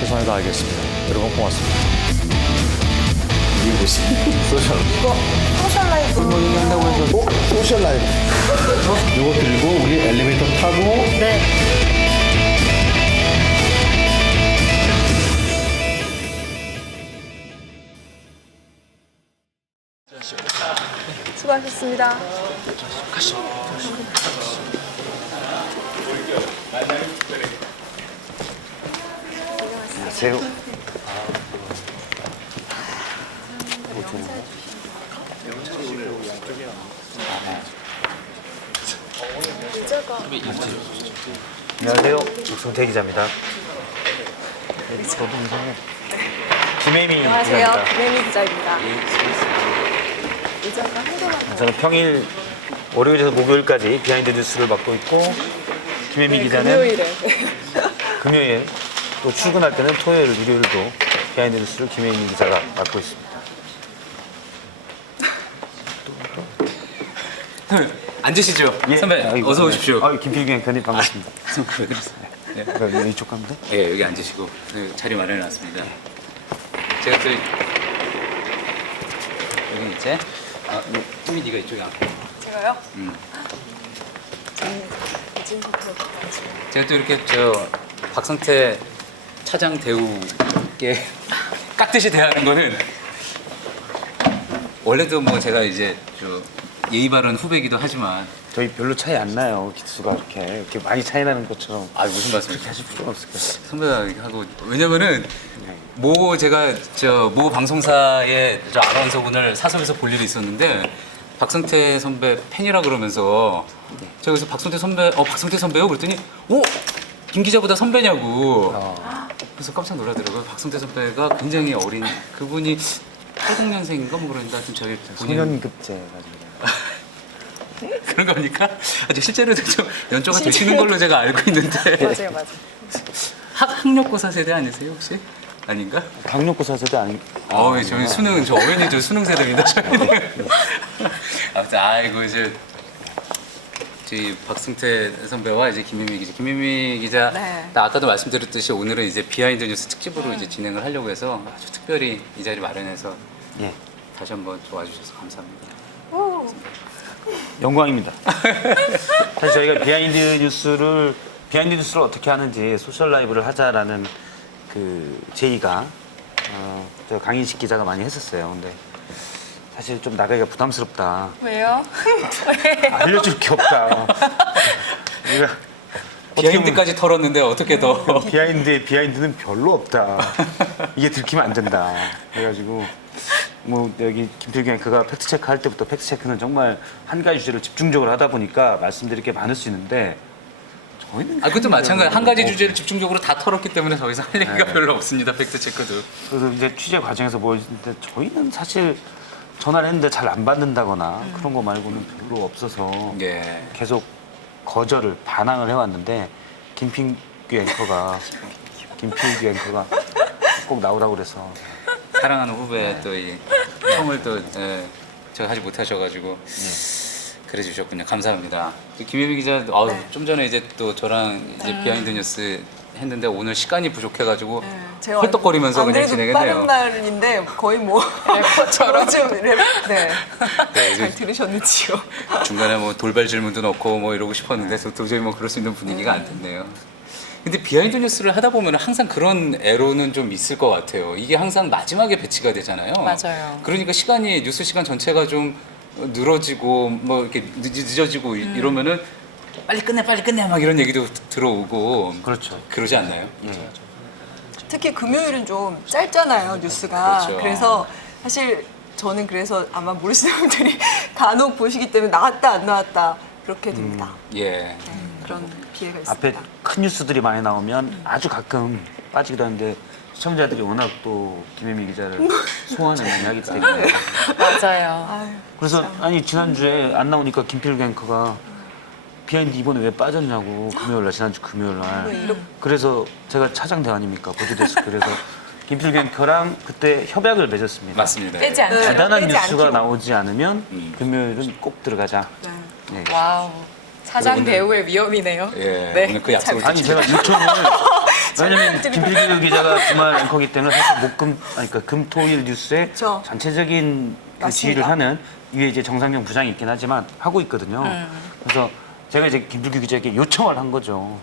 최선을 다하겠습니다. 여러분 고맙습니다. 이게 뭐지? 소셜. 이거 소셜 라이브. 뭐 얘기한다고 해서 소셜 라이브. 이거 들고 우리 엘리베이터 타고 네. 수고하셨습니다. 안녕하세요. 안녕하세요. 박성태 기자입니다. 저도 이상해. 김혜미 안녕하세요. 기자입니다. 김혜미 기자입니다. 의자가 한 개만 더. 저는 평일 월요일에서 목요일까지 비하인드 뉴스를 맡고 있고 김혜미 기자는 금요일에. 금요일 또 출근할 때는 토요일, 일요일도 비하인드 뉴스를 김혜미 기자가 맡고 있습니다. 앉으시죠. 선배, 아이고, 어서 오십시오. 김필규 앵커님 반갑습니다. 선배 왜 그러세요? 네. 이쪽 가면 돼? 예, 여기 앉으시고 네, 자리 마련해놨습니다. 제가 또 여기 이제 뚜미 네가 이쪽에 앉고. 제가요? 음. 저는 이진석 프로그램 제가 또 이렇게 저 박성태 차장 대우께 깍듯이 대하는 거는 원래도 뭐 제가 이제 저 예의 바른 후배기도 하지만 저희 별로 차이 안 나요. 기수가 이렇게 많이 차이 나는 것처럼 무슨 말씀이세요? 그렇게 하실 필요는 없을 거예요. 선배가 하고 왜냐면은 모 제가 저 모 방송사의 저 아나운서분을 사석에서 볼 일이 있었는데 박성태 선배 팬이라 그러면서 제가 그래서 박성태 선배요 그랬더니 김 기자보다 선배냐고 그래서 깜짝 놀라더라고요. 박성태 선배가 굉장히 어린 그분이 80년생인가 뭐 그런다 하여튼 저희 본인 소년급제 가지고. 그런 겁니까? 아직 실제로도 좀 연조가 되시는 걸로 제가 알고 있는데 맞아요, 맞아요. 학력고사 세대 아니세요 혹시? 아닌가? 강력고사 세대 아니? 저희 수능 저 어머니 저 수능 세대입니다. 저희는. 아무튼 아이고 이제 저희 박승태 선배와 이제 김혜미 기자 네. 아까도 말씀드렸듯이 오늘은 이제 비하인드 뉴스 특집으로 이제 진행을 하려고 해서 아주 특별히 이 자리 마련해서 예. 다시 한번 또 와주셔서 감사합니다. 오, 영광입니다. 사실 저희가 비하인드 뉴스를 어떻게 하는지 소셜 라이브를 하자라는 그 제의가 저 강인식 기자가 많이 했었어요. 근데 사실 좀 나가기가 부담스럽다. 왜요? 알려줄 게 없다. 우리가 비하인드까지 털었는데 어떻게 더 비하인드의 비하인드는 별로 없다. 이게 들키면 안 된다. 그래가지고 뭐 여기 김필규 앵커가 팩트 체크 할 때부터 팩트 체크는 정말 한 가지 주제를 집중적으로 하다 보니까 말씀드릴 게 많을 수 있는데 저희는 그것도 마찬가지 한 가지 주제를 집중적으로 다 털었기 때문에 더 이상 할 얘기가 별로 없습니다. 팩트 체크도. 그래서 이제 취재 과정에서 보였는데 저희는 사실 전화를 했는데 잘 안 받는다거나 그런 거 말고는 별로 없어서 예. 계속 거절을 반항을 해왔는데 김필규 앵커가 꼭 나오라고 그래서 사랑하는 후배 또 이 청을 또 제가 하지 못하셔가지고 그래 주셨군요. 감사합니다. 김혜미 기자 좀 전에 이제 또 저랑 이제 비하인드 뉴스 했는데 오늘 시간이 부족해가지고 제가 헐떡거리면서 안 그냥 그래도 진행했네요. 빠른 날인데 거의 뭐 래퍼처럼 좀 네. 네, 잘 들으셨는지요? 중간에 뭐 돌발 질문도 넣고 뭐 이러고 싶었는데 도저히 뭐 그럴 수 있는 분위기가 안 됐네요. 근데 비하인드 뉴스를 하다 보면 항상 그런 애로는 좀 있을 것 같아요. 이게 항상 마지막에 배치가 되잖아요. 맞아요. 그러니까 시간이 뉴스 시간 전체가 좀 늘어지고 뭐 이렇게 늦어지고 이러면은 빨리 끝내 막 이런 얘기도 들어오고 그렇죠. 그러지 않나요? 특히 금요일은 좀 짧잖아요, 뉴스가. 그렇죠. 그래서 사실 저는 그래서 아마 모르시는 분들이 간혹 보시기 때문에 나왔다 안 나왔다 그렇게 됩니다. 예. 네, 그런 피해가 있습니다. 앞에 큰 뉴스들이 많이 나오면 아주 가끔 빠지기도 하는데 시청자들이 워낙 또 김혜미 기자를 소환을 많이 하기 때문에 맞아요. 아유, 그래서 아니 지난주에 안 나오니까 김필규 앵커가 비하인드 이번에 왜 빠졌냐고 금요일날 지난주 금요일날 그래서 제가 차장 대원입니까 보도데스크 그래서 김필규 앵커랑 그때 협약을 맺었습니다. 맞습니다. 빼지 않기로. 대단한 빼지 뉴스가 않기로. 나오지 않으면 금요일은 꼭 들어가자. 네. 네. 와우. 사장 오늘- 배우의 위험이네요. 예, 네. 오늘 그 약속을 아니 제가 요청을 왜냐면 김필규 기자가 주말 앵커기 때문에 사실 그러니까 금토일 뉴스에 그렇죠. 전체적인 그 맞습니다. 지휘를 하는 위에 이제 정상경 부장이 있긴 하지만 하고 있거든요. 그래서 제가 이제 김필규 기자에게 요청을 한 거죠.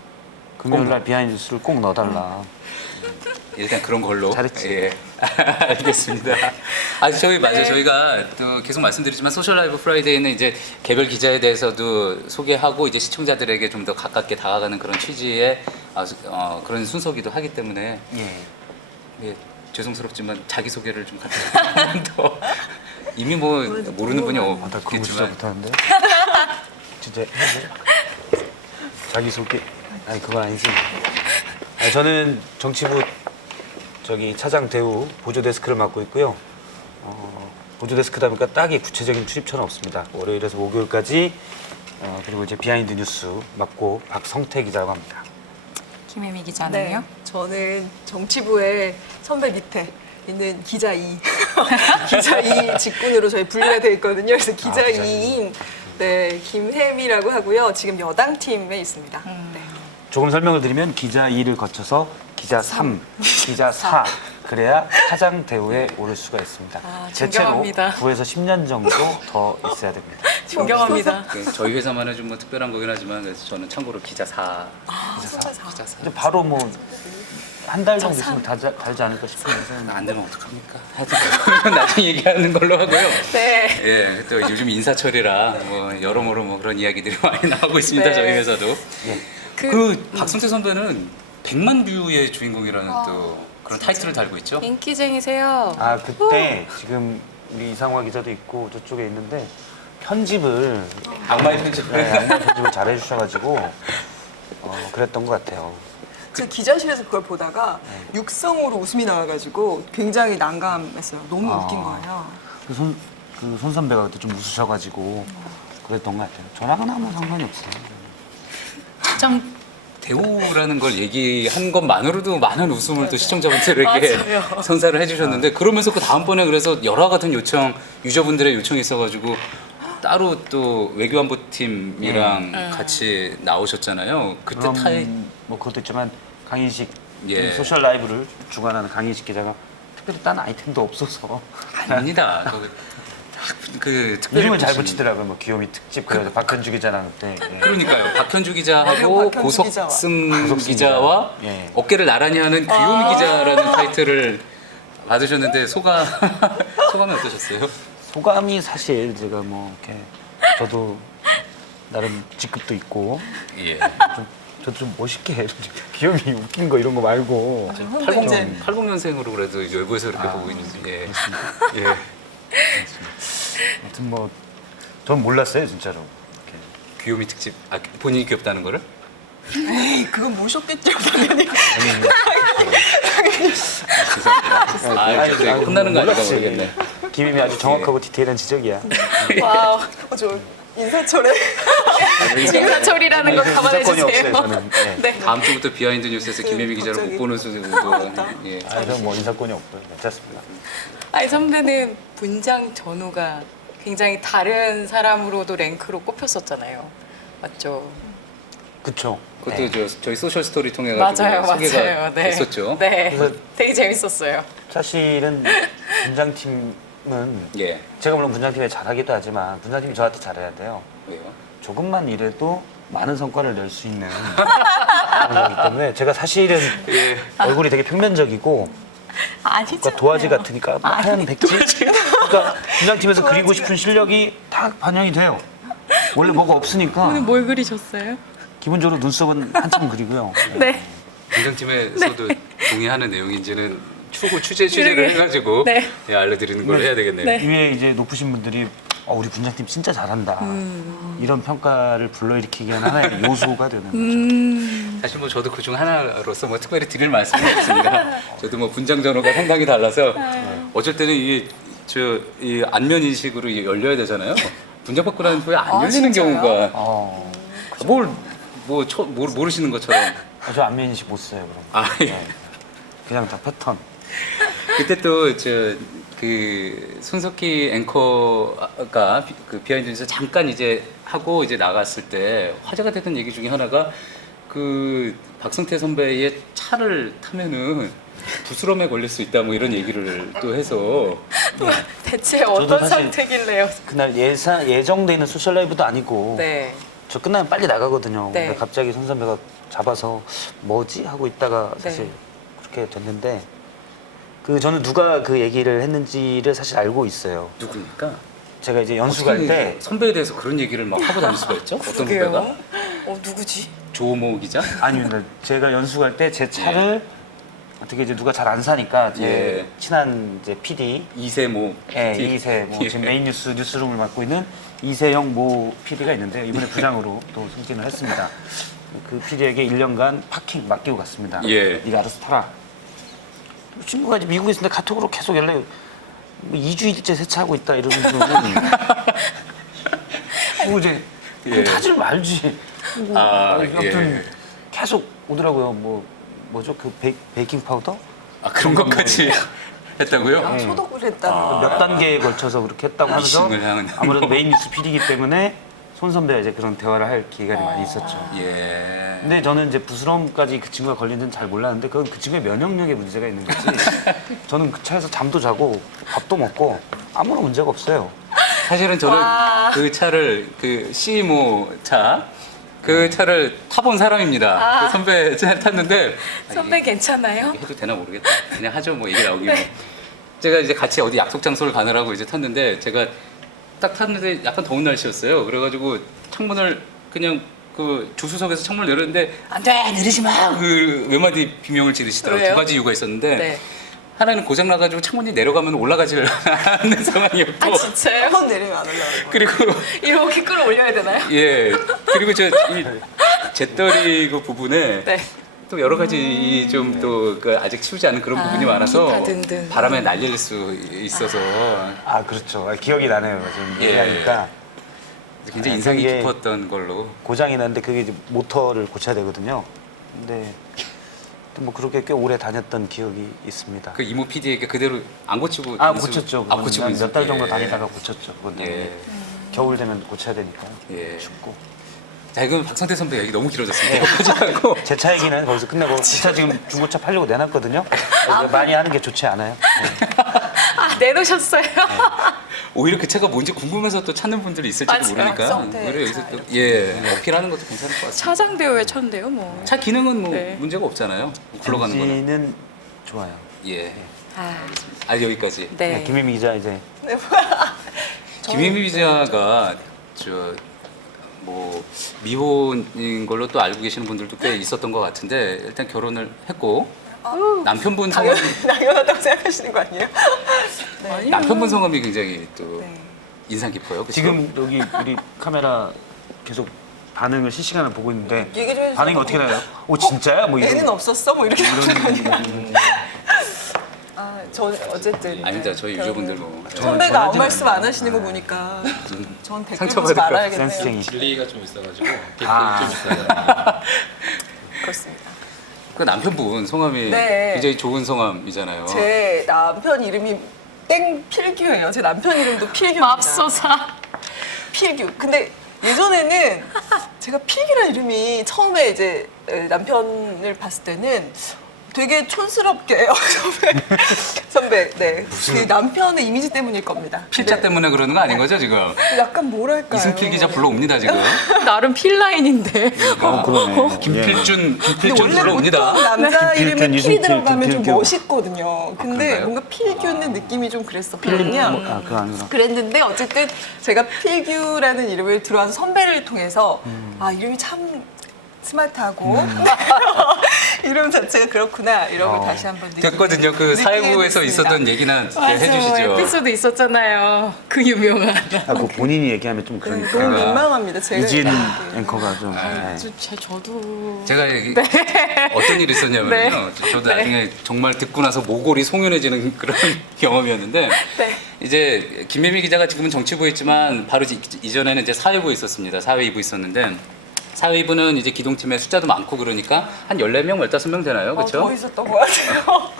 금요일 날 비하인드 뉴스를 꼭 넣어달라. 일단 그런 걸로. 잘했지. 예. 알겠습니다. 맞아요. 저희가 또 계속 말씀드리지만 소셜 라이브 프라이데이는 이제 개별 기자에 대해서도 소개하고 이제 시청자들에게 좀 더 가깝게 다가가는 그런 취지의 그런 순서기도 하기 때문에 예. 예, 죄송스럽지만 자기 소개를 좀 같이 더 이미 뭐 모르는 분이 나 그런 거 진짜 없겠지만 못하는데. 진짜 해야 돼? 자기소개. 아니 그건 아니지. 아니, 저는 정치부 차장 대우 보조 데스크를 맡고 있고요. 보조 데스크다 보니까 딱히 구체적인 출입처는 없습니다. 월요일에서 목요일까지 그리고 이제 비하인드 뉴스 맡고 박성태 기자라고 합니다. 김혜미 네, 기자는요? 저는 정치부의 선배 밑에 있는 기자 2 기자 2 직군으로 저희 분리가 되어 있거든요. 그래서 기자 기자 2인 네, 김혜미라고 하고요. 지금 여당 팀에 있습니다. 네. 조금 설명을 드리면 기자 2를 거쳐서 기자 3, 기자 4 그래야 차장 대우에 오를 수가 있습니다. 대체로 존경합니다. 9에서 10년 정도 더 있어야 됩니다. 존경합니다. 저희 회사만은 좀 뭐 특별한 거긴 하지만 그래서 저는 참고로 기자 4. 숫자 4. 기자 4. 이제 바로 뭐 한 달 정도 있으면 달지 않을까 싶은데 안 되면 어떡합니까? 하여튼 나중에 얘기하는 걸로 하고요. 네. 예, 또 요즘 인사철이라 뭐 여러모로 뭐 그런 이야기들이 많이 나오고 있습니다. 네. 저희 회사도. 그 박성태 선배는 100만 뷰의 주인공이라는 또 그런 타이틀을 달고 있죠. 인기쟁이세요. 아 그때 지금 우리 이상화 기자도 있고 저쪽에 있는데 편집을 악마의 편집을. 네, 양말 편집을 잘 해주셔가지고 그랬던 것 같아요. 그 기자실에서 그걸 보다가 육성으로 웃음이 나와가지고 굉장히 난감했어요. 너무 웃긴 거예요. 손 선배가 그때 좀 웃으셔가지고 그랬던 것 같아요. 저랑은 아무 상관이 없어요. 참 대우라는 걸 얘기한 것만으로도 많은 웃음을 또 시청자분들에게 맞아요. 선사를 해주셨는데 그러면서 그 다음번에 그래서 열화 같은 요청 유저분들의 요청이 있어가지고 따로 또 외교안보팀이랑 같이 나오셨잖아요. 그때 그럼 타이 뭐 그것도 있지만 강인식 예. 소셜 라이브를 주관하는 강인식 기자가 특별히 딴 아이템도 없어서 아닙니다. 그 특별히 이름을 잘 무슨- 붙이더라고요. 뭐 귀요미 특집 그래서 박현주 기자랑 그때 예. 그러니까요. 박현주 기자하고 박현주 고석승 고석승 기자와 기자. 예. 어깨를 나란히 하는 귀요미 기자라는 타이틀을 받으셨는데 소감이 어떠셨어요? 소감이 사실 제가 뭐 이렇게 저도 나름 직급도 있고 예. 저도 좀 멋있게 해. 귀요미 웃긴 거 이런 거 말고 80년생으로 그래도 외부에서 이렇게 보고 있는지. 예. 예. 아무튼 뭐 전 몰랐어요 진짜로. 이렇게. 귀요미 특집. 아, 본인이 귀엽다는 거를? 에이, 그건 모셨겠죠, 당연히. 죄송합니다. 아, 이거 혼나는 거 아닌가 몰랐지. 모르겠네. 김임이 아주 정확하고 디테일한 지적이야. 와우. 저 인사철에. 인사철이라는 거 인사권이 감안해주세요. 없어요 저는. 네. 네. 다음 주부터 비하인드 뉴스에서 김혜미 기자를 갑자기. 못 보는 수준으로. 예. 아, 저는 뭐 인사권이 없고요. 괜찮습니다. 아니 선배는 분장 전후가 굉장히 다른 사람으로도 랭크로 꼽혔었잖아요. 맞죠? 그쵸. 그것도 저희 소셜 스토리 통해 가지고 맞아요, 소개가 맞아요. 네. 됐었죠. 네. 그래서- 되게 재밌었어요. 사실은 분장팀은 예. 제가 물론 분장팀에 잘하기도 하지만 분장팀이 저한테 잘해야 돼요. 왜요? 조금만 일해도 많은 성과를 낼 수 있는 그런 거기 때문에 제가 사실은 얼굴이 되게 평면적이고 아니죠. 그러니까 도화지 같으니까 하얀 백지 그러니까 분장팀에서 그리고 싶은 실력이 다 반영이 돼요. 원래 뭐가 없으니까 뭘 그리셨어요? 기본적으로 눈썹은 한참 그리고요. 네. 분장팀에서도 동의하는 내용인지는 추후 취재를 해가지고 네. 예, 알려드리는 걸로 해야 되겠네요. 네. 위에 이제 높으신 분들이 우리 분장팀 진짜 잘한다 이런 평가를 불러일으키기 위한 하나의 요소가 되는 거죠. 사실 뭐 저도 그중 하나로서 뭐 특별히 드릴 말씀은 없습니다. 저도 뭐 분장 전후가 상당히 달라서 어쩔 때는 이게 이 안면 인식으로 이게 열려야 되잖아요. 분장 받고 난 후에 안 열리는 진짜요? 경우가 모르시는 것처럼. 저 안면인식 못 써요 그럼. 아, 예. 그냥 다 패턴. 그때 또 그 손석희 앵커가 그 비하인드 뉴스 잠깐 이제 하고 이제 나갔을 때 화제가 됐던 얘기 중에 하나가 그 박성태 선배의 차를 타면은 부스럼에 걸릴 수 있다 뭐 이런 얘기를 또 해서 대체 어떤 사실 선택일래요? 그날 예정돼 있는 소셜 라이브도 아니고 네. 저 끝나면 빨리 나가거든요. 네. 근데 갑자기 손 선배가 잡아서 뭐지 하고 있다가 사실 네. 그렇게 됐는데 그 저는 누가 그 얘기를 했는지를 사실 알고 있어요. 누굽니까? 제가 이제 연수 갈 어떻게 때 선배에 대해서 그런 얘기를 막 하고 다닐 수가 있죠? 어떤 그게요? 후배가? 누구지? 조모 기자? 아닙니다. 제가 연수 갈 때 제 차를 어떻게 이제 누가 잘 안 사니까 제 예. 친한 이제 PD 이세모. 예, 이세 뭐 예. 지금 메인 뉴스룸을 맡고 있는 이세영 모 PD가 있는데 이번에 부장으로 또 승진을 했습니다. 그 PD에게 1년간 파킹 맡기고 갔습니다. 예. 네가 알아서 타라. 그 친구가 이제 미국에 있는데 카톡으로 계속 연락이 뭐 2주일째 세차하고 있다 이러는 중. 뭐 이제 예. 타질 말지. 뭐 아, 아무튼 예. 계속 오더라고요. 뭐죠 그 베이킹 파우더? 아 그런 것까지 했다고요? 아, 소독을 했다는 거. 몇 단계에 걸쳐서 그렇게 했다고 하면서 미싱을 하는 아무래도 메인 뉴스 PD이기 때문에 손 선배가 이제 그런 대화를 할 기회가 많이 있었죠. 예. 근데 저는 이제 부스럼까지 그 친구가 걸리는지는 잘 몰랐는데 그건 그 친구의 면역력에 문제가 있는 거지. 저는 그 차에서 잠도 자고 밥도 먹고 아무런 문제가 없어요. 사실은 저는 와. 그 차를 그 시모 차. 그 차를 타본 사람입니다. 그 선배 차 탔는데 선배 괜찮아요? 이게 해도 되나 모르겠다. 그냥 하죠 뭐 얘기 나오기 뭐. 제가 이제 같이 어디 약속 장소를 가느라고 이제 탔는데 제가 딱 탔는데 약간 더운 날씨였어요. 그래가지고 창문을 그냥 그 조수석에서 창문을 열었는데 안돼 내리지 마. 그 외마디 비명을 지르시더라고요. 왜요? 두 가지 이유가 있었는데 네. 하나는 고장 나가지고 창문이 내려가면 올라가지 않는 상황이었고 아 진짜요? 한번 내리면 안 올라가는 거. 그리고 이렇게 끌어올려야 되나요? 예 그리고 저 이 잿더리 그 부분에 네. 또 여러 가지 좀 또 그 아직 치우지 않은 그런 부분이 많아서 기타 등등. 바람에 날릴 수 있어서 아 그렇죠. 기억이 나네요. 지금 예. 얘기하니까 굉장히 아, 인상이 그게 깊었던 걸로. 고장이 났는데 그게 이제 모터를 고쳐야 되거든요. 근데 뭐 그렇게 꽤 오래 다녔던 기억이 있습니다. 그 이모 PD에게 그대로 안 고치고 아 인수- 고쳤죠. 안 고치고 몇 달 정도 예. 다니다가 고쳤죠. 그건 예. 겨울 되면 고쳐야 되니까 예. 춥고. 자 이건 박성태 선배 얘기 너무 길어졌습니다. 하지 말고 제 차 얘기는 거기서 끝내고 제 차 지금 중고차 팔려고 내놨거든요. 많이 하는 게 좋지 않아요? 네. 아 내놓으셨어요? 오히려 그 차가 뭔지 궁금해서 또 찾는 분들이 있을지도 맞아요. 모르니까 박성태 오히려 여기서 차 또 예 어필하는 것도 괜찮을 것 같습니다. 차장대우에 쳤는데요 뭐. 차 기능은 뭐 네. 문제가 없잖아요. 굴러가는 거는. 엔진은 좋아요. 예. 아, 아 여기까지. 네. 김혜미 기자 이제 김혜미 기자가 저 뭐 미혼인 걸로 또 알고 계시는 분들도 꽤 있었던 것 같은데 일단 결혼을 했고 남편분 성함 당연하다고 생각하시는 거 아니에요? 아니요. 남편분 성함이 굉장히 또 네. 인상 깊어요. 그쵸? 지금 여기 우리 카메라 계속 반응을 실시간으로 보고 있는데 얘기 좀 해주세요. 반응이 어떻게 나요? 오 진짜야? 뭐 애는 이런 없었어? 뭐 이렇게 하는 거 아니야? 아, 저 어쨌든 아닙니다. 저희 유저분들 뭐 선배가 아무 전하진 말씀 안 하시는 거 보니까 전 댓글 보지 상처받을 것 말아야겠네요. 센스쟁이. 딜레이가 좀 있어가지고 댓글이 아. 좀 있어요. 그렇습니다. 그 남편분 성함이 네. 굉장히 좋은 성함이잖아요. 제 남편 이름이 땡필규예요. 제 남편 이름도 필규입니다. 맙소사. 필규. 근데 예전에는 제가 필규라는 이름이 처음에 이제 남편을 봤을 때는 되게 촌스럽게 선배 네. 그 남편의 이미지 때문일 겁니다. 필자 네. 때문에 그러는 거 아닌 거죠 지금? 약간 뭐랄까요? 이승필 기자 불러옵니다 지금. 나름 필라인인데. 그러네. 김필준 근데 원래 불러옵니다. 보통 남자 김필균, 이름에 필이 이승필, 들어가면 좀 김필규. 멋있거든요. 근데 그런가요? 뭔가 필규는 느낌이 좀 그랬었거든요. 그거 아니구나. 그랬는데 어쨌든 제가 필규라는 이름을 들어와서 선배를 통해서 아 이름이 참 스마트하고 이름 자체가 그렇구나 이런 걸 다시 한번 됐거든요. 그 사회부에서 있었던 얘기나 해주시죠. 에피소드 있었잖아요. 그 유명한. 그 본인이 얘기하면 좀 너무 그러니까. 민망합니다. 제가 유진 이렇게. 앵커가 좀. 네. 저도. 제가 여기 어떤 일이 있었냐면요. 네. 저도 나중에 정말 듣고 나서 모골이 송연해지는 그런 경험이었는데 네. 이제 김혜미 기자가 지금은 정치부에 있지만 바로 이전에는 이제 사회부에 있었습니다. 사회이부 있었는데 사회이부는 이제 기동팀의 숫자도 많고 그러니까 한 14명, 15명 되나요? 그렇죠? 더 있었던 것 같아요.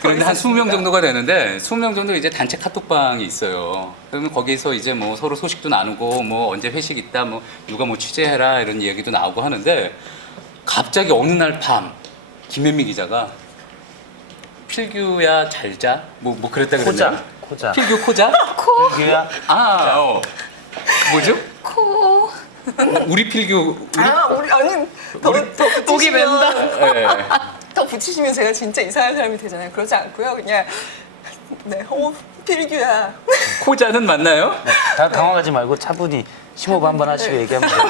그런데 한 20명 정도가 되는데 20명 정도 이제 단체 카톡방이 있어요. 그러면 거기서 이제 뭐 서로 소식도 나누고 뭐 언제 회식 있다 뭐 누가 뭐 취재해라 이런 얘기도 나오고 하는데 갑자기 어느 날 밤 김현미 기자가 필규야 잘자 뭐 그랬다 그랬나요? 코자. 필규 코자? 필규야. 뭐죠? 코. 우리 필규 우리 아니 더 목이 맨다. 예. 더 붙이시면 제가 진짜 이상한 사람이 되잖아요. 그러지 않고요. 그냥 네, 필규야. 코자는 맞나요? 다 당황하지 말고 차분히 심호흡 한번 하시고 네. 얘기하면 돼요.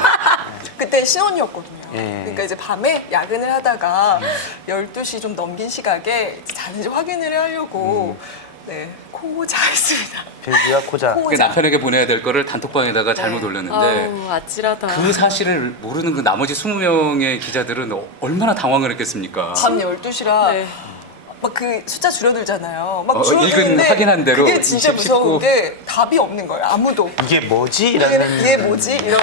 그때 신혼이었거든요. 예. 그러니까 이제 밤에 야근을 하다가 12시 좀 넘긴 시각에 이제 자는지 확인을 하려고 네, 코자 했습니다. 필규야 코자. 코- 그 남편에게 보내야 될 거를 단톡방에다가 잘못 올렸는데 아우 아찔하다. 그 사실을 모르는 그 나머지 20명의 기자들은 얼마나 당황을 했겠습니까? 밤 12시라 네. 막 그 숫자 줄어들잖아요. 막 읽은 줄어드는데 확인한 대로 그게 진짜 20, 무서운 19. 게 답이 없는 거예요. 아무도. 이게 뭐지? 이게 라는 뭐지? 이런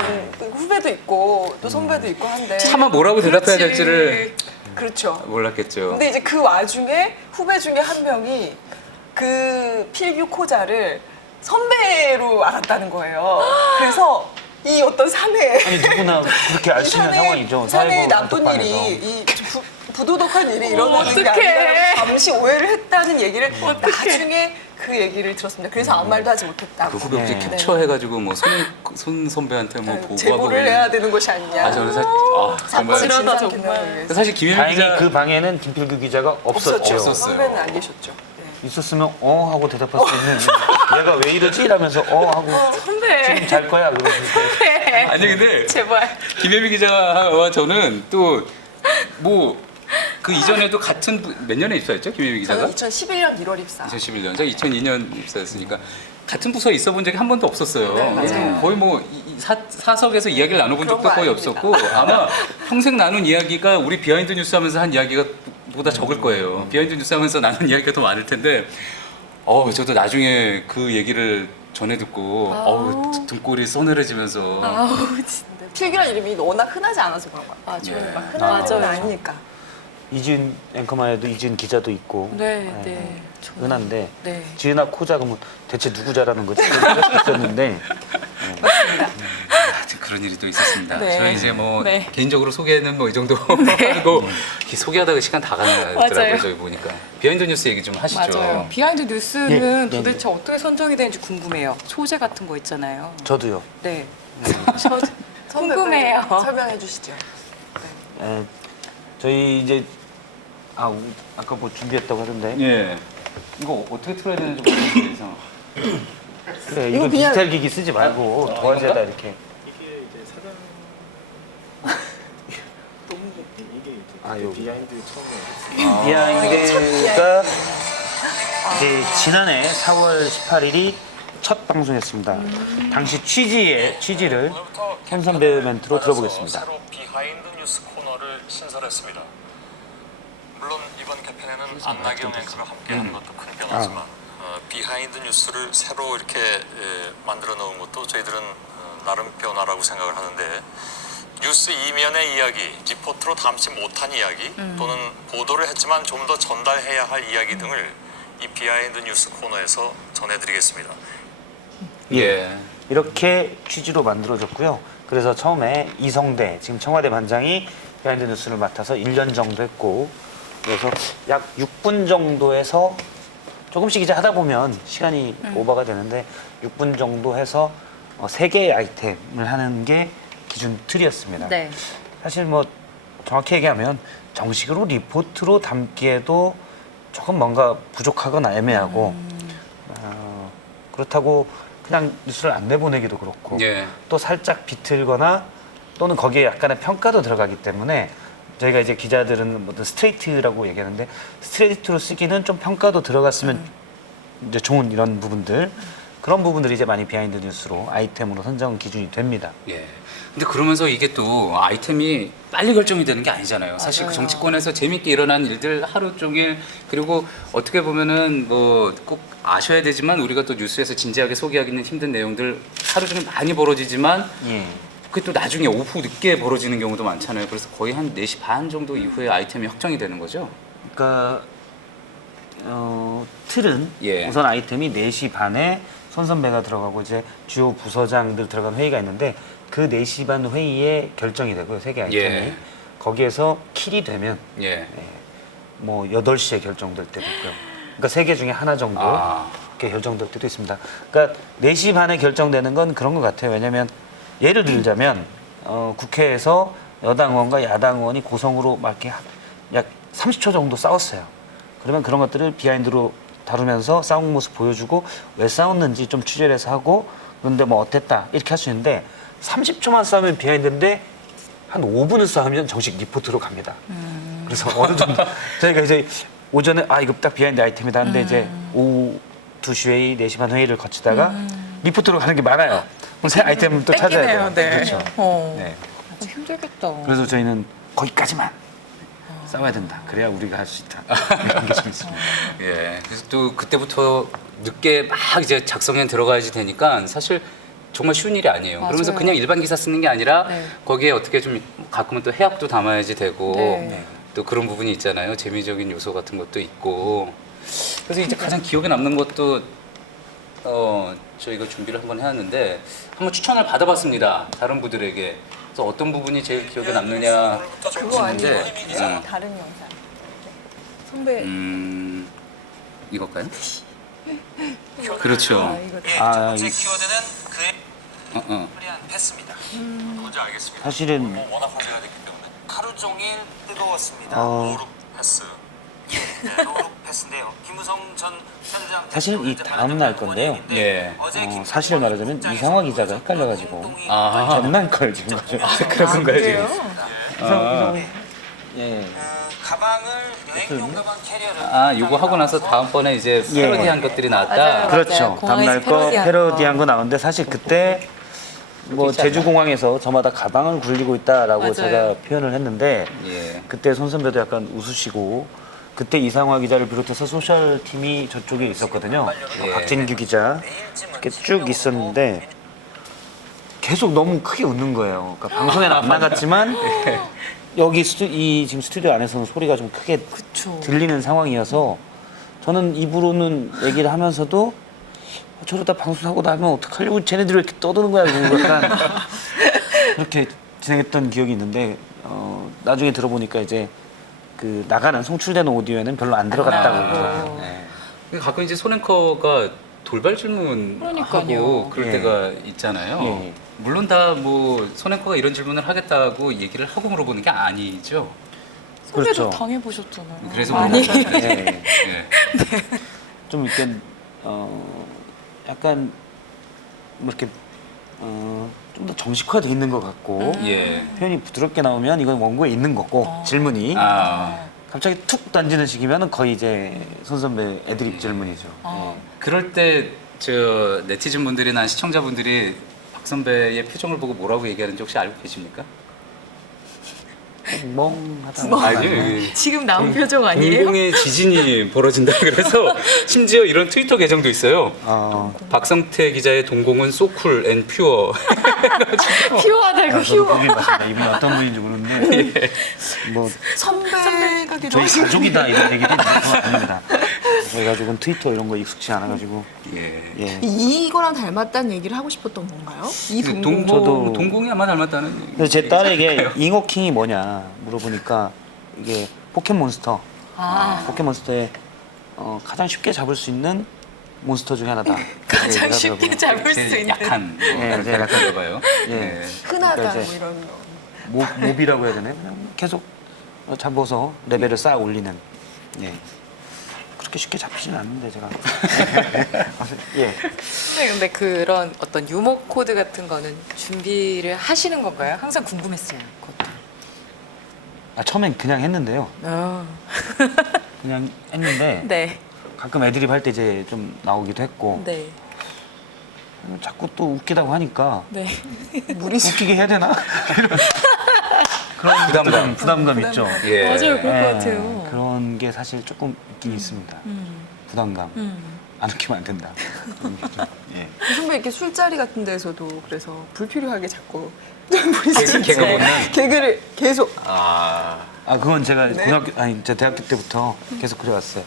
후배도 있고 또 선배도 있고 한데 차마 뭐라고 대답해야 그렇지. 될지를 그렇죠. 몰랐겠죠. 근데 이제 그 와중에 후배 중에 한 명이 그 필규 코자를 선배로 알았다는 거예요. 그래서 이 어떤 사내 아니 누구나 그렇게 알 수 있는 상황이죠. 사내 사회부 나쁜 단톡방에서. 일이 이 부도덕한 일이 일어나는 게 어떡해. 아니라 잠시 오해를 했다는 얘기를 나중에 그 얘기를 들었습니다. 그래서 아무 말도 하지 못했다고. 그 후배 혹시 네. 캡처해가지고 뭐 손 선배한테 뭐 보고하고 제보를 해야 되는 것이 아니냐. 아 저는 사실 정말 아찔하다, 진상 정말. 규명을 위해서. 사실 김현미 다행히 기자 그 방에는 김필규 기자가 없었죠. 없었어요. 선배는 안 계셨죠. 네. 있었으면 하고 대답할 수 있는 얘가 왜 이러지? 이러면서 하고 선배. 지금 잘 거야 그러니까 아니 근데 제발. 김혜미 기자와 저는 또 뭐 그 이전에도 같은 몇 년에 입사했죠? 김혜미 기자가? 저는 2011년 1월 입사. 2011년, 제가 2002년 입사했으니까 같은 부서에 있어 본 적이 한 번도 없었어요. 네, 맞아요. 그래서 거의 뭐 사석에서 이야기를 나눠본 그런 적도 거 거의 아닙니다. 없었고 아마 평생 나눈 이야기가 우리 비하인드 뉴스 하면서 한 이야기가 보다 적을 거예요. 비하인드 뉴스 하면서 나눈 이야기가 더 많을 텐데 저도 나중에 그 얘기를 전해 듣고 등골이 서늘해지면서 아우 진짜. 필규란 이름이 워낙 흔하지 않아서 그런 거야. 맞아요. 예. 막 흔한 이름은 맞아요. 아니니까. 이지은 앵커만 해도 이지은 기자도 있고 네, 네. 흔한데 네. 지은아 코자 그러면 대체 누구 자라는 거지? 그럴 수 있었는데 하여튼 그런 일이 또 있었습니다. 네. 저희 이제 뭐 네. 개인적으로 소개는 뭐 이 정도 하고 이렇게 소개하다가 시간 다 가더라고요. 맞아요. 저희 보니까 비하인드 뉴스 얘기 좀 하시죠. 맞아요. 비하인드 뉴스는 예, 네, 도대체 어떻게 선정이 되는지 궁금해요. 소재 같은 거 있잖아요. 저도요. 네. 선배 궁금해요. 빨리 설명해 주시죠. 저희 이제 아까 뭐 준비했다고 하던데 예. 이거 어떻게 틀어야 되는지 모르겠어서. 그래 이거 이거 그냥- 디지털 기기 쓰지 말고 도화지에다 이건가? 이렇게 이게 이제 사장 여기 비하인드 처음에 비하인드가 이제 지난해 4월 18일이 첫 방송이었습니다. 당시 취지를 현 선배 멘트로 들어보겠습니다. 새로 비하인드 뉴스 코너를 신설했습니다. 물론 이번 개편에는 안나경 앵커가 함께하는 것도 큰 변화지만 비하인드 뉴스를 새로 이렇게 만들어 놓은 것도 저희들은 나름 변화라고 생각을 하는데 뉴스 이면의 이야기, 리포트로 담지 못한 이야기 또는 보도를 했지만 좀 더 전달해야 할 이야기 등을 이 비하인드 뉴스 코너에서 전해드리겠습니다. 예. 이렇게 취지로 만들어졌고요. 그래서 처음에 이성대 지금 청와대 반장이 비하인드 뉴스를 맡아서 1년 정도 했고 그래서 약 6분 정도에서 조금씩 이제 하다 보면 시간이 오버가 되는데 6분 정도 해서 3개의 아이템을 하는 게 기준 틀이었습니다. 네. 사실 뭐 정확히 얘기하면 정식으로 리포트로 담기에도 조금 뭔가 부족하거나 애매하고 그렇다고 그냥 뉴스를 안 내보내기도 그렇고 예. 또 살짝 비틀거나 또는 거기에 약간의 평가도 들어가기 때문에 저희가 이제 기자들은 뭐든 스트레이트라고 얘기하는데 스트레이트로 쓰기는 좀 평가도 들어갔으면 이제 좋은 이런 부분들 그런 부분들이 이제 많이 비하인드 뉴스로 아이템으로 선정 기준이 됩니다. 예. 근데 그러면서 이게 또 아이템이 빨리 결정이 되는 게 아니잖아요. 사실 그 정치권에서 재밌게 일어난 일들 하루 종일 그리고 어떻게 보면은 뭐 꼭 아셔야 되지만 우리가 또 뉴스에서 진지하게 소개하기는 힘든 내용들 하루 종일 많이 벌어지지만 예. 그게 또 나중에 오후 늦게 벌어지는 경우도 많잖아요. 그래서 거의 한 4시 반 정도 이후에 아이템이 확정이 되는 거죠. 그러니까 틀은 예. 우선 아이템이 4시 반에 손 선배가 들어가고 이제 주요 부서장들 들어간 회의가 있는데 그 4시 반 회의에 결정이 되고요. 3개 아이템이. 예. 거기에서 킬이 되면 예. 뭐 8시에 결정될 때도 있고요. 그러니까 3개 중에 하나 정도 아. 이렇게 결정될 때도 있습니다. 그러니까 4시 반에 결정되는 건 그런 것 같아요. 왜냐하면 예를 들자면 국회에서 여당 의원과 야당 의원이 고성으로 막 이렇게 약 30초 정도 싸웠어요. 그러면 그런 것들을 비하인드로 다루면서 싸운 모습 보여주고 왜 싸웠는지 좀 취재를 하고 그런데 뭐 어땠다 이렇게 할 수 있는데 30초만 싸우면 비하인드인데 한 5분을 싸우면 정식 리포트로 갑니다. 그래서 어느 정도 저희가 이제 오전에 이거 딱 비하인드 아이템이다 하는데 이제 오후 2시 회의, 4시 반 회의를 거치다가 리포트로 가는 게 많아요. 그럼 새 아이템을 또 찾아야 돼요. 네. 그렇죠. 어. 네. 힘들겠다. 그래서 저희는 거기까지만 싸워야 된다. 그래야 우리가 할 수 있다. 이런 게 좀 있습니다. 예. 그래서 또 그때부터 늦게 막 이제 작성에 들어가야지 되니까 사실 정말 쉬운 일이 아니에요. 맞아요. 그러면서 그냥 일반 기사 쓰는 게 아니라 네. 거기에 어떻게 좀 가끔은 또 해학도 담아야지 되고 네. 또 그런 부분이 있잖아요. 재미적인 요소 같은 것도 있고. 그래서 이제 가장 기억에 남는 것도 저희가 준비를 한번 해왔는데 한번 추천을 받아봤습니다. 다른 분들에게. 그래서 어떤 부분이 제일 기억에 남느냐 그거 아니에요? 하시는데 다른 영상. 선배. 이걸까요? 그렇죠. 이거 아, 이- 키워드는 그의 어. 프리한 패스입니다. 뭔지 알겠습니다. 사실은 워낙 화제가 됐기 때문에 하루 종일 뜨거웠습니다. 어. 노룩 패스. 네, 노룩 패스인데요. 김우성 전 현장 사실 이 다음 날 건데요. 예. 사실을 말하자면 이상화 기자가 헷갈려가지고 아. 전날 걸 지금 가지고 그런 건가요 지금? 예. 가방을 여행용 가방 캐리어를 아, 요거 하고 나서 다음번에 이제 패러디한 것들이 나왔다. 맞아요. 그렇죠. 공항에서 다음날 거 패러디한 패러디한 거 나오는데 사실 그때 뭐 그렇지 않나? 제주공항에서 저마다 가방을 굴리고 있다라고 맞아요. 제가 표현을 했는데 예. 그때 손 선배도 약간 웃으시고 그때 이상화 기자를 비롯해서 소셜 팀이 저쪽에 있었거든요. 예. 박진규 기자 이렇게 쭉 있었는데 계속 너무 크게 웃는 거예요. 그러니까 방송에는 안 나갔지만 여기 이 지금 스튜디오 안에서는 소리가 좀 크게 그쵸. 들리는 상황이어서 저는 입으로는 얘기를 하면서도 저러다 방송사고 나면 어떡하려고 쟤네들이 왜 이렇게 떠드는 거야 그리고 약간 그렇게 진행했던 기억이 있는데 나중에 들어보니까 이제 그 나가는 송출되는 오디오에는 별로 안 들어갔다고 그러더라고요. 네. 가끔 이제 손앵커가 돌발 질문 그러니까요. 하고 그럴 예. 때가 있잖아요. 예. 물론 다 뭐 손앵커가 이런 질문을 하겠다고 얘기를 하고 물어보는 게 아니죠. 선배도 그렇죠. 당해보셨잖아요. 그래서 많이. 물어봤죠. 네. 예. 좀 이렇게 약간 뭐 이렇게 좀 더 정식화돼 있는 것 같고 예. 표현이 부드럽게 나오면 이건 원고에 있는 거고 질문이 아, 갑자기 툭 던지는 식이면 거의 이제 손 선배 애드립 질문이죠. 그럴 때 저 네티즌 분들이나 시청자분들이 박 선배의 표정을 보고 뭐라고 얘기하는지 혹시 알고 계십니까? 멍하다. 아니요. 지금 나온 표정 아니에요? 공공의 지진이 벌어진다 그래서 심지어 이런 트위터 계정도 있어요. 박성태 기자의 동공은 소쿨 앤 퓨어. 피워하다고 저도 피워. 그게 맞습니다. 이분이 어떤 분인지 모르는데 뭐 선배가 저희 가족이다 이런 얘기도 많습니다. 저희 가족은 트위터 이런 거 익숙치 않아가지고 예. 예. 이거랑 닮았다는 얘기를 하고 싶었던 건가요? 이 동공. 저도- 동공이 아마 닮았다는. 그래서 제 딸에게 잉어킹이 뭐냐 물어보니까 이게 포켓몬스터. 포켓몬스터에 가장 쉽게 잡을 수 있는 몬스터 중에 하나다. 가장 예, 쉽게 그러더라고요. 잡을 수 제일 있는. 약한. 예, 제일 약한. 들어가요. 예. 흔하다 그러니까 뭐 이제 이런 거. 몹이라고 해야 되나요? 그냥 계속 잡아서 레벨을 쌓아 올리는. 예. 그렇게 쉽게 잡히지는 않는데 제가. 예. 근데 그런 어떤 유머 코드 같은 거는 준비를 하시는 건가요? 항상 궁금했어요. 그것도. 처음엔 그냥 했는데요. 아. 그냥 했는데 네. 가끔 애드립 할 때 이제 좀 나오기도 했고 네. 자꾸 또 웃기다고 하니까 네. 웃기게 해야 되나? 이런 그런 부담감 있죠. 예. 맞아요. 그럴 것 예, 같아요. 그런 게 사실 조금 있긴 있습니다. 부담감. 안 웃기면 안 된다. 그런 게 좀, 예. 선배 이렇게 술자리 같은 데서도 그래서 불필요하게 자꾸 개그 먹는. 개그를 계속 아. 그건 제가 제 대학교 때부터 계속 그래왔어요.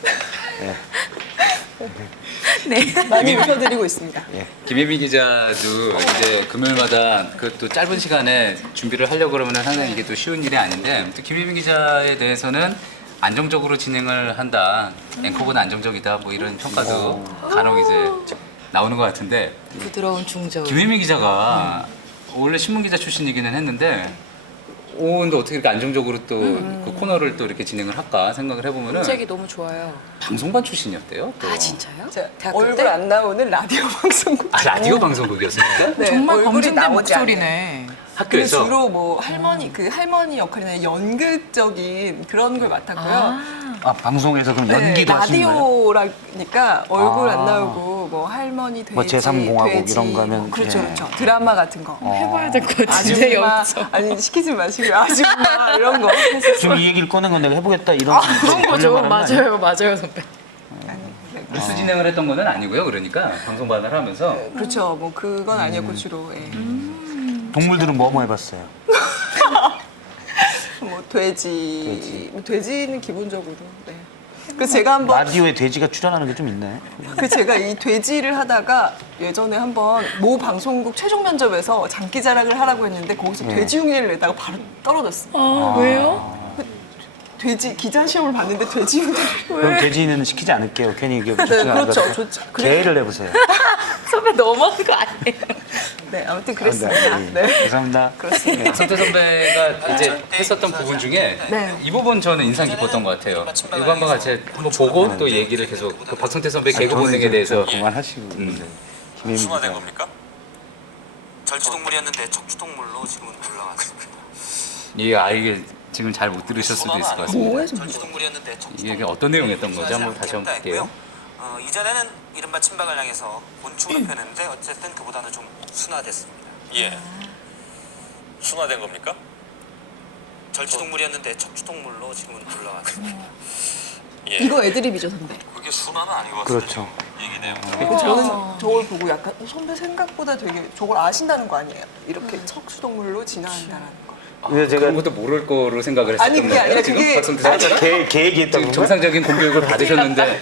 많이 웃겨드리고 있습니다. 김혜민 기자도 이제 금요일마다 그 또 짧은 시간에 준비를 하려고 그러면 항상 이게 또 쉬운 일이 아닌데 또 김혜민 기자에 대해서는 안정적으로 진행을 한다. 앵커보다 안정적이다. 뭐 이런 평가도 간혹 이제 나오는 것 같은데 부드러운 중저음. 김혜민 기자가 원래 신문 기자 출신이기는 했는데 근데 어떻게 이렇게 안정적으로 또 그 코너를 또 이렇게 진행을 할까 생각을 해보면은 책이 너무 좋아요. 방송반 출신이었대요. 또. 아 진짜요? 자, 대학교 얼굴 때? 안 나오는 라디오 방송국. 아 라디오 방송국이었습니까? 네, 정말 얼굴이 검증된 나오지 않아요. 목소리네. 근데 학교에서 주로 뭐 할머니 역할이나 연극적인 그런 걸 맡았고요. 아 방송에서 그럼 네, 연기도 하시는 거예요? 라디오라니까 얼굴 아. 안 나오고 뭐 할머니 돼지, 뭐 제3공화국 돼지, 이런 거 하면, 그렇죠, 예. 그렇죠. 드라마 같은 거. 해봐야 될 것 같은데 아줌마 여기서. 아니 시키지 마시고요. 아줌마 이런 거. 했었어요. 지금 이 얘기를 꺼낸 건 내가 해보겠다 이런 그런 거죠. 맞아요 선배. 뉴스 진행을 했던 거는 아니고요. 그러니까 방송반을 하면서 그렇죠. 뭐 그건 아니었고 주로 예. 동물들은 뭐 해봤어요? 뭐 돼지. 뭐 돼지는 기본적으로. 네. 그래서 제가 한번 라디오에 돼지가 출연하는 게 좀 있나요? 제가 이 돼지를 하다가 예전에 한번 모 방송국 최종 면접에서 장기 자랑을 하라고 했는데 거기서 돼지 흉내를 내다가 바로 떨어졌어요. 아 왜요? 돼지 기자 시험을 봤는데 돼지 흉내를. 그럼 돼지는 시키지 않을게요. 괜히 이게 네, 좋지가 않을 것 그렇죠. 같아요. 좋죠. 그래. 개를 해보세요. 선배 너무한 거 아니에요? 네, 아무튼 아, 그랬습니다. 네. 네. 감사합니다. 그렇습니다. 박성태 선배가 이제 했었던 부분 중에 네. 이 부분 저는 인상 깊었던 것 같아요. 이거 한번 같이 한번 보고 또 얘기를 계속 그 박성태 선배 개그 저는 본능에 이제 대해서 좀 그만하시고 이제 김혜민 순화된 기자. 겁니까? 절지동물이었는데 척추동물로 지금은 올라왔습니다. 이게 지금 잘 못 들으셨을 수도 있을 것 같습니다. 절지동물이었는데 이게 어떤 내용이었던 거죠? 한번 다시 한번 볼게요. 이전에는 이른바 침박을 향해서 곤충으로 표현했는데 어쨌든 그보다는 좀 순화됐습니다. 예. 순화된 겁니까? 절지동물이었는데 척추동물로 지금은 올라왔습니다. 예. 이거 애드립이죠, 선배. 그게 순화는 아닌 것 같은데. 그렇죠. 얘기네요. 저는 저걸 보고 약간 선배 생각보다 되게 저걸 아신다는 거 아니에요? 이렇게 척추동물로 진화한다는 거. 근데 제가 그런 것도 모를 거로 생각을 했었던 아니, 그게 거예요. 아니라 지금 그게- 박성태 선배가 개 얘기했다고 지금 정상적인 공교육을 받으셨는데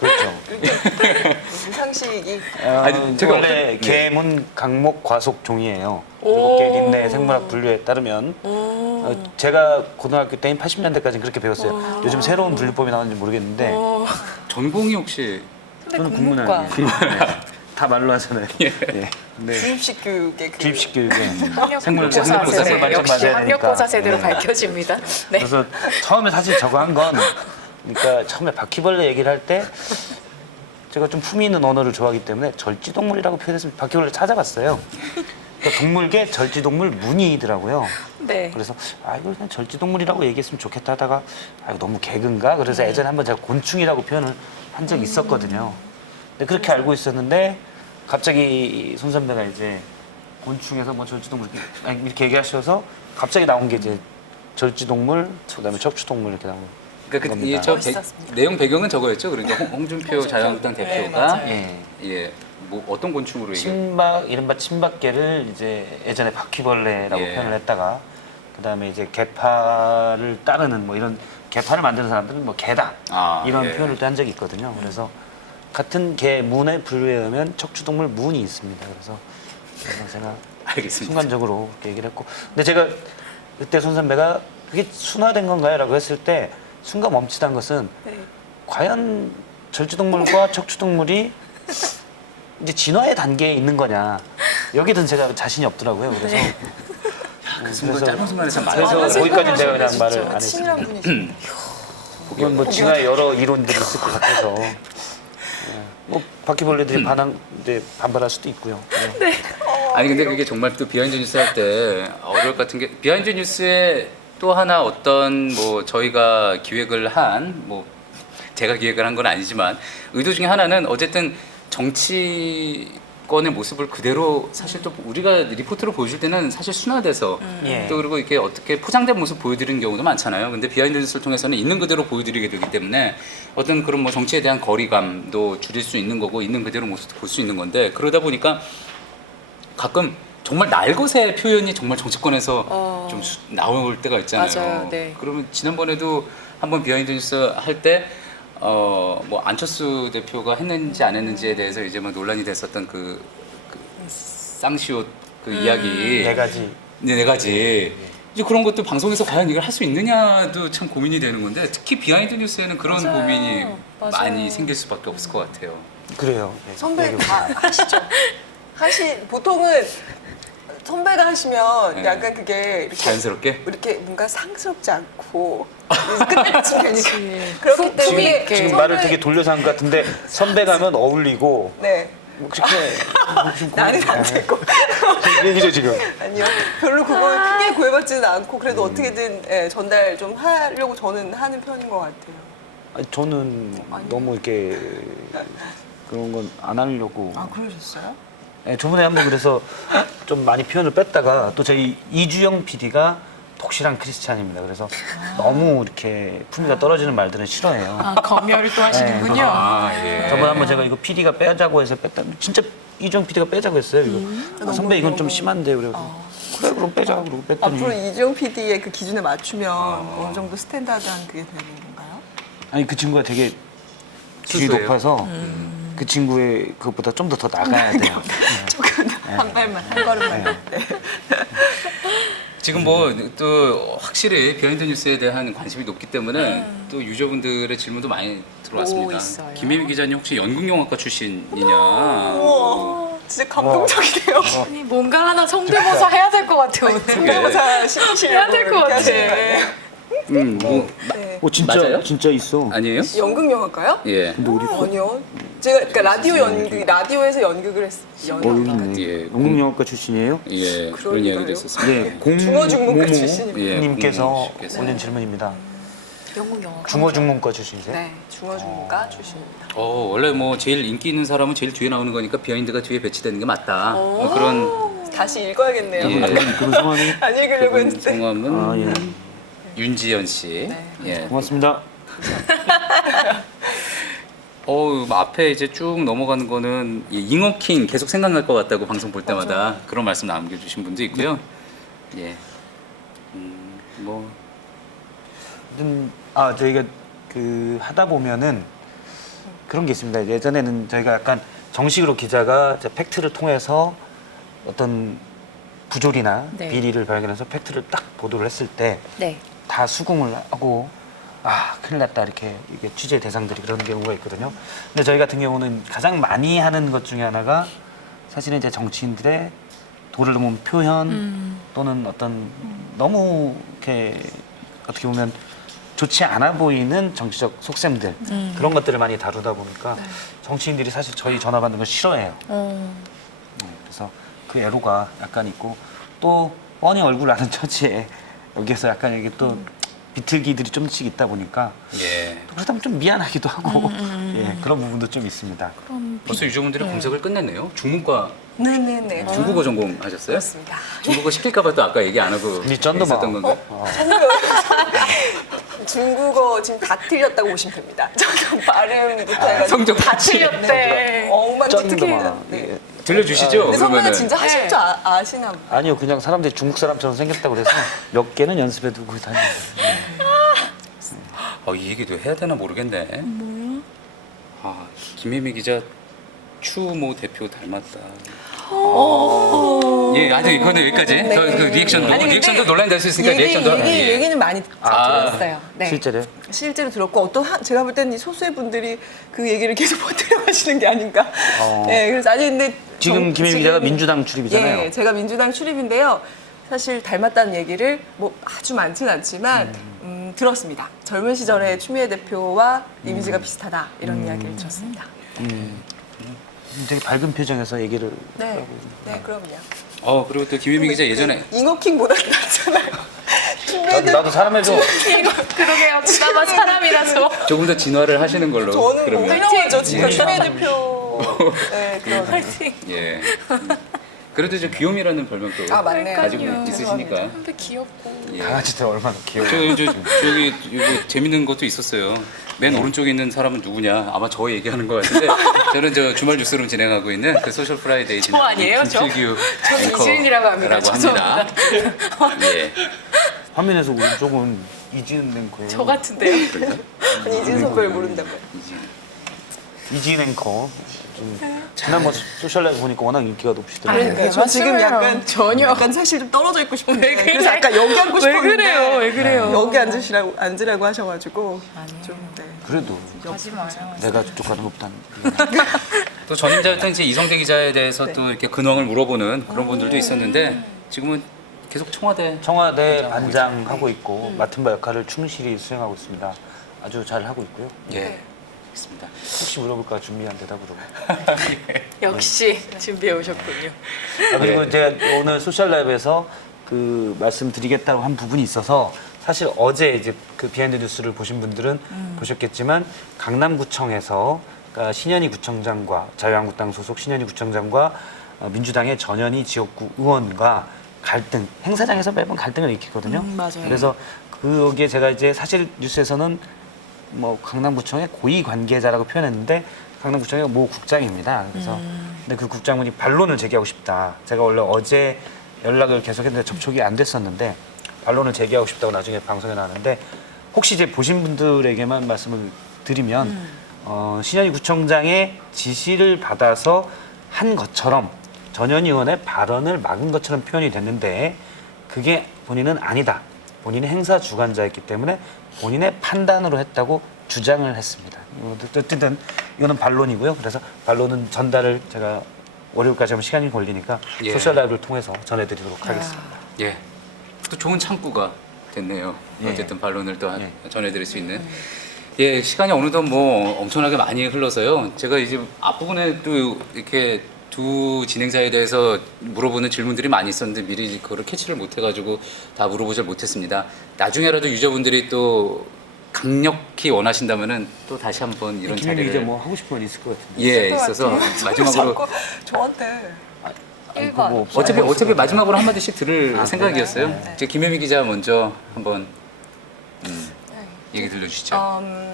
그렇죠. 상식이 아니, 제가 원래 어떤- 개문 강목 과속 종이에요. 7개 린내 생물학 분류에 따르면 제가 고등학교 때인 80년대까지는 그렇게 배웠어요. 요즘 새로운 분류법이 나오는지 모르겠는데 전공이 혹시 선배 저는 국문과. 국문학이에요. 다 말로 하잖아요. 예. 네. 주입식 교육의 그 주입식 교육에 학력고사 생물고사 세대. 맞춰 역시 맞아야 학력고사 되니까. 세대로 네. 밝혀집니다. 네. 그래서 처음에 사실 저거 한 건 그러니까 처음에 바퀴벌레 얘기를 할 때 제가 좀 품위 있는 언어를 좋아하기 때문에 절지동물이라고 표현했으면 바퀴벌레 찾아봤어요. 그러니까 동물계 절지동물 문의더라고요. 네. 그래서 이걸 그냥 절지동물이라고 얘기했으면 좋겠다 하다가 이거 너무 개그인가? 그래서 예전에 한번 제가 곤충이라고 표현을 한 적이 있었거든요. 근데 그렇게 알고 있었는데 갑자기 손 선배가 이제 곤충에서 뭐 절지동물 이렇게 얘기하셔서 갑자기 나온 게 이제 절지동물, 그다음에 척추동물 이렇게 나온 그러니까 겁니다. 멋있었습니다. 내용 배경은 저거였죠. 그러니까 홍준표 자유한국당 대표가 예. 예, 뭐 어떤 곤충으로 얘기? 이른바 침박개를 이제 예전에 바퀴벌레라고 예. 표현을 했다가 그다음에 이제 개파를 따르는 뭐 이런 개파를 만드는 사람들은 뭐 개다 이런 예. 표현을 또 한 적이 있거든요. 그래서 같은 개 문의 분류에 의하면 척추동물 문이 있습니다. 그래서 제가 알겠습니다. 순간적으로 그렇게 얘기를 했고 근데 제가 그때 손 선배가 그게 순화된 건가요? 라고 했을 때 순간 멈칫한 것은 과연 절지동물과 척추동물이 이제 진화의 단계에 있는 거냐 여기든 제가 자신이 없더라고요. 그래서 그 순간 짧은 순간에 참 많이 그래서 생각을 거기까지 제가 그냥 진짜 말을 안 치밀한 했습니다. 분이시죠. 이건 뭐 진화의 여러 이론들이 있을 것 같아서 뭐 바퀴벌레들이 반발할 수도 있고요. 네. 아니 근데 그게 정말 또 비하인드 뉴스 할 때 어려울 것 같은 게 비하인드 뉴스에 또 하나 어떤 뭐 저희가 기획을 한 뭐 제가 기획을 한 건 아니지만 의도 중에 하나는 어쨌든 정치권의 모습을 그대로 사실 또 우리가 리포트로 보여줄 때는 사실 순화돼서 예. 또 그리고 이렇게 어떻게 포장된 모습 보여드리는 경우도 많잖아요. 근데 비하인드 뉴스를 통해서는 있는 그대로 보여드리게 되기 때문에 어떤 그런 뭐 정치에 대한 거리감도 줄일 수 있는 거고 있는 그대로 모습도 볼 수 있는 건데 그러다 보니까 가끔 정말 날것의 표현이 정말 정치권에서 좀 나올 때가 있잖아요. 맞아요, 네. 그러면 지난번에도 한번 비하인드 뉴스 할 때 뭐 안철수 대표가 했는지 안 했는지에 대해서 이제 막 논란이 됐었던 그 쌍시옷 그 이야기 네 가지. 네 가지 이제 그런 것도 방송에서 과연 이걸 할 수 있느냐도 참 고민이 되는 건데 특히 비하인드 뉴스에는 그런 맞아요. 고민이 맞아요. 많이 생길 수밖에 없을 것 같아요. 그래요. 네. 선배 다 하시죠. 보통은 선배가 하시면 네. 약간 그게 이렇게 자연스럽게 뭔가 상스럽지 않고 끝내쯤 되니까 그렇기 때문에 지금 말을 되게 돌려서 한 것 같은데 선배 가면 어울리고 네 그렇게 좀 나는 안 되고 얘기죠 지금. 아니요 별로 그걸 크게 구애받지는 않고 그래도 어떻게든 예, 전달 좀 하려고 저는 하는 편인 것 같아요. 아니, 저는 너무 이렇게 그런 건 안 하려고. 아 그러셨어요? 네, 저번에 한번 그래서 좀 많이 표현을 뺐다가 또 저희 이주영 PD가 독실한 크리스찬입니다. 그래서 너무 이렇게 품위가 떨어지는 말들은 싫어해요. 아, 검열을 또 하시는군요. 아 예. 저번에 한번 제가 이거 PD가 빼자고 해서 뺐다. 진짜 이주영 PD가 빼자고 했어요. 이거 선배 이건 좀 심한데 그래서 그래 그럼 빼자 그러고 뺐더니 앞으로 이주영 PD의 그 기준에 맞추면 어느 정도 스탠다드한 그게 되는 건가요? 아니 그 친구가 되게 질이 수수해요? 높아서 그 친구의 그것보다 좀 더 나가야 돼요. 조금 한 발만 한 걸음만. 네. 지금 뭐 또 확실히 비하인드 뉴스에 대한 관심이 높기 때문에 또 유저분들의 질문도 많이 들어왔습니다. 오, 있어요. 김혜미 기자님 혹시 연극영화과 출신이냐? 우와, 진짜 감동적이네요. 아니, 뭔가 하나 성대모사 해야 될 것 같아요, 오늘. 성대모사 시키시려고 해야 될것 이렇게 같아. 하시는 거 아니에요? 뭐 네. 진짜 맞아요? 진짜 있어. 아니에요? 연극 영화과요? 예. 근데 우리 아니요. 제가 그러니까 라디오에서 연극을 어른네. 예. 연극영화과 출신이에요? 예, 그런 그러니까요. 이야기도 있었습니다. 네, 공 중어중문과 모모 출신입니다. 예, 님께서 공모님께서. 올린 질문입니다. 영국 영화. 중어중문과 출신이세요? 네, 중어중문과 출신입니다. 원래 뭐 제일 인기 있는 사람은 제일 뒤에 나오는 거니까 비하인드가 뒤에 배치되는 게 맞다. 뭐 그런 다시 읽어야겠네요. 예. 그런 상황이. 안 읽으려고 그분 했는데. 성함은 아 예. 윤지연 씨. 네. 예. 고맙습니다. 뭐 앞에 이제 쭉 넘어가는 거는 이 잉어킹 계속 생각날 것 같다고 방송 볼 때마다 그런 말씀 남겨주신 분도 있고요. 예. 뭐 저희가 그 하다 보면은 그런 게 있습니다. 예전에는 저희가 약간 정식으로 기자가 이제 팩트를 통해서 어떤 부조리나 네. 비리를 발견해서 팩트를 딱 보도를 했을 때 다 네. 수긍을 하고 큰일 났다 이렇게 이게 취재 대상들이 그런 경우가 있거든요. 근데 저희 같은 경우는 가장 많이 하는 것 중에 하나가 사실은 이제 정치인들의 도를 넘은 표현 또는 어떤 너무 이렇게 어떻게 보면 좋지 않아 보이는 정치적 속셈들 그런 것들을 많이 다루다 보니까 정치인들이 사실 저희 전화 받는 걸 싫어해요. 그래서 그 애로가 약간 있고 또 뻔히 얼굴 아는 처지에 여기에서 약간 이게 또 비틀기들이 좀씩 있다 보니까 예. 그러다 보면 좀 미안하기도 하고 예, 그런 부분도 좀 있습니다. 벌써 유저분들이 검색을 끝냈네요. 중문과 네네네. 중국어 전공하셨어요? 그렇습니다. 중국어 시킬까봐 또 아까 얘기 안 하고 니 쩐다 있었던 마. 건가요? 중국어 지금 다 틀렸다고 보시면 됩니다. 잠깐 발음부터 해가지고 성적 다 틀렸대. 엉망진창. 쩐다 마. 네. 들려주시죠? 근데 선배가 그러면은. 진짜 하실 줄 아시나 봐요. 아니요, 그냥 사람들이 중국 사람처럼 생겼다고 그래서 몇 개는 연습해 두고 다니는 이 얘기도 해야 되나 모르겠네. 뭐요? 김혜미 기자 추모 대표 닮았다. 예, 아직 이거는 여기까지. 네. 더 그 리액션도 아니, 근데 리액션도 논란이 될 수 있으니까 리액션도. 예. 얘기는 많이 들었어요. 네. 실제로. 실제로 들었고 제가 볼 때는 이 소수의 분들이 그 얘기를 계속 버티려 하시는 게 아닌가. 네, 그래서 아니 근데 지금 김혜미 기자가 민주당 출입이잖아요. 예, 제가 민주당 출입인데요. 사실 닮았다는 얘기를 뭐 아주 많지는 않지만 들었습니다. 젊은 시절에 추미애 대표와 이미지가 비슷하다 이런 이야기를 들었습니다. 되게 밝은 표정에서 얘기를 네, 네, 그럼요. 그리고 또 김혜미 기자 예전에 잉어킹보다 낫잖아요. 추미애 대표 나도 사람에서 이거 그러게요. 그나마 사람이라서. 조금 더 진화를 하시는 걸로. 저는 뭐 그러면. 훌륭하죠. 지금 추미애 대표. 네, 그런. 예. 그래도 이제 귀요미라는 별명도 아, 맞네요. 가지고 그러니까요. 있으시니까. 근데 귀엽고. 예. 강아지들 얼마나 귀여워. 저기 이거 재밌는 것도 있었어요. 맨 오른쪽에 있는 사람은 누구냐? 아마 저 얘기하는 것 같은데 저는 저 주말 뉴스룸 진행하고 있는 그 소셜 프라이데이 저 아니에요, 저? 김필규 저는 이지은이라고 합니다. 앵커라고 합니다. 예. 화면에서 오른쪽은 이지은 앵커예요. 저 같은데요. 아니 이진 선배를 모른다고요. 이지은 앵커. 지난번 소셜라이브 보니까 워낙 인기가 높으시더라고요. 그러니까요. 저 지금 맞아요. 약간 전혀. 약간 사실 좀 떨어져 있고 싶은데 왜 그래? 그래서 아까 여기 앉고 왜 싶었는데 그래요? 왜 그래요? 여기 앉으라고 하셔가지고 좀 네. 그래도 하지 마요. 내가 저쪽 가는 것보단 또 전임자였던 이제 이성대 기자에 대해서 또 이렇게 근황을 물어보는 그런 분들도 있었는데 지금은 계속 청와대 반장하고 있고 맡은 바 역할을 충실히 수행하고 있습니다. 아주 잘 하고 있고요. 예. 있습니다. 혹시 물어볼까 준비한 대답으로. 역시 준비해 오셨군요. 그리고 이제 오늘 소셜 라이브에서 그 말씀드리겠다고 한 부분이 있어서 사실 어제 이제 그 비하인드 뉴스를 보신 분들은 보셨겠지만 강남구청에서 그러니까 신현희 구청장과 자유한국당 소속 신현희 구청장과 민주당의 전현희 지역구 의원과 갈등, 행사장에서 매번 갈등을 일으키거든요. 맞아요. 그래서 그게 제가 이제 사실 뉴스에서는 뭐 강남구청의 고위 관계자라고 표현했는데 강남구청의 모 국장입니다. 그래서 근데 그 국장분이 반론을 제기하고 싶다. 제가 원래 어제 연락을 계속했는데 접촉이 안 됐었는데 반론을 제기하고 싶다고 나중에 방송에 나왔는데 혹시 이제 보신 분들에게만 말씀을 드리면 신현희 구청장의 지시를 받아서 한 것처럼 전현희 의원의 발언을 막은 것처럼 표현이 됐는데 그게 본인은 아니다. 본인은 행사 주관자였기 때문에 본인의 판단으로 했다고 주장을 했습니다. 어쨌든 이거는 반론이고요. 그래서 반론은 전달을 제가 월요일까지 하면 시간이 걸리니까 예. 소셜 라이브를 통해서 전해드리도록 하겠습니다. 예. 또 좋은 창구가 됐네요. 예. 어쨌든 반론을 또 예. 전해드릴 수 있는. 예, 시간이 어느덧 뭐 엄청나게 많이 흘러서요. 제가 이제 앞부분에 또 이렇게 두 진행자에 대해서 물어보는 질문들이 많이 있었는데 미리 그거를 캐치를 못해가지고 다 물어보질 못했습니다. 나중에라도 유저분들이 또 강력히 원하신다면은 또 다시 한번 이런 김현희 자리를 기자 뭐 하고 싶은 건 있을 것 같은데. 예 있어서 마지막으로 자꾸 저한테 1번. 뭐 없어요. 어차피 마지막으로 한 마디씩 들을 생각이었어요. 네. 이제 김혜미 기자 먼저 한번 얘기 들려주시죠.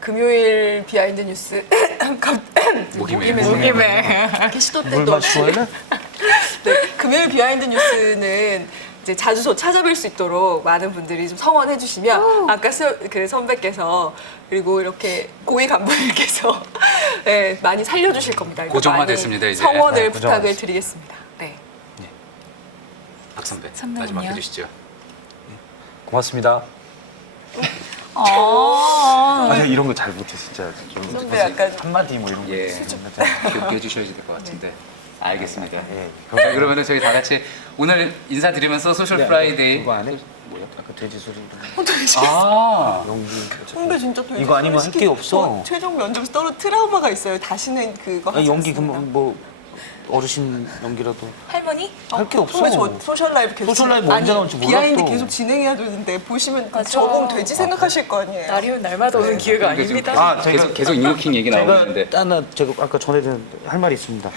금요일 비하인드 뉴스 목임에. 이렇게 시도 때도 물만 없이 시원해? 네, 금요일 비하인드 뉴스는 이제 자주 찾아뵐 수 있도록 많은 분들이 좀 성원해 주시면 아까 그 선배께서 그리고 이렇게 고위 간부님께서 네, 많이 살려주실 겁니다. 그러니까 고정화됐습니다, 많이 이제. 성원을 네, 부탁을 고정화됐습니다. 드리겠습니다. 네. 박 선배 선배는요? 마지막 해주시죠. 고맙습니다. 아, 아, 이런 거 잘 못해 진짜. 좀 선배 약간 한마디 뭐 이런 거. 예. 진짜. 기억해 해주셔야 될 것 같은데. 알겠습니다. 예. 자, 그러면은 저희 다 같이 오늘 인사드리면서 소셜 프라이데이. 이거 안 해? 뭐야? 아까 돼지 소리. 아, 연기. 선배 진짜 또 이거 아니면 할게 없어. 최종 면접에서 떨어 트라우마가 있어요. 다시는 그거 하지 아니, 연기 않습니다. 그뭐 뭐 어르신 연기라도 할머니? 할 게 없어. 선배 저 소셜 라이브 계속 소셜 라이브 아니, 언제 나올지 몰라, 비하인드 또. 계속 진행해야 되는데 보시면 맞아. 저보면 돼지 생각하실 거 아니에요. 날이면 날마다 오는 기회가 그러니까 지금 아닙니다. 아, 제가 계속 인고킹 얘기 나오고 있는데. 제가 아까 전해드린 할 말이 있습니다.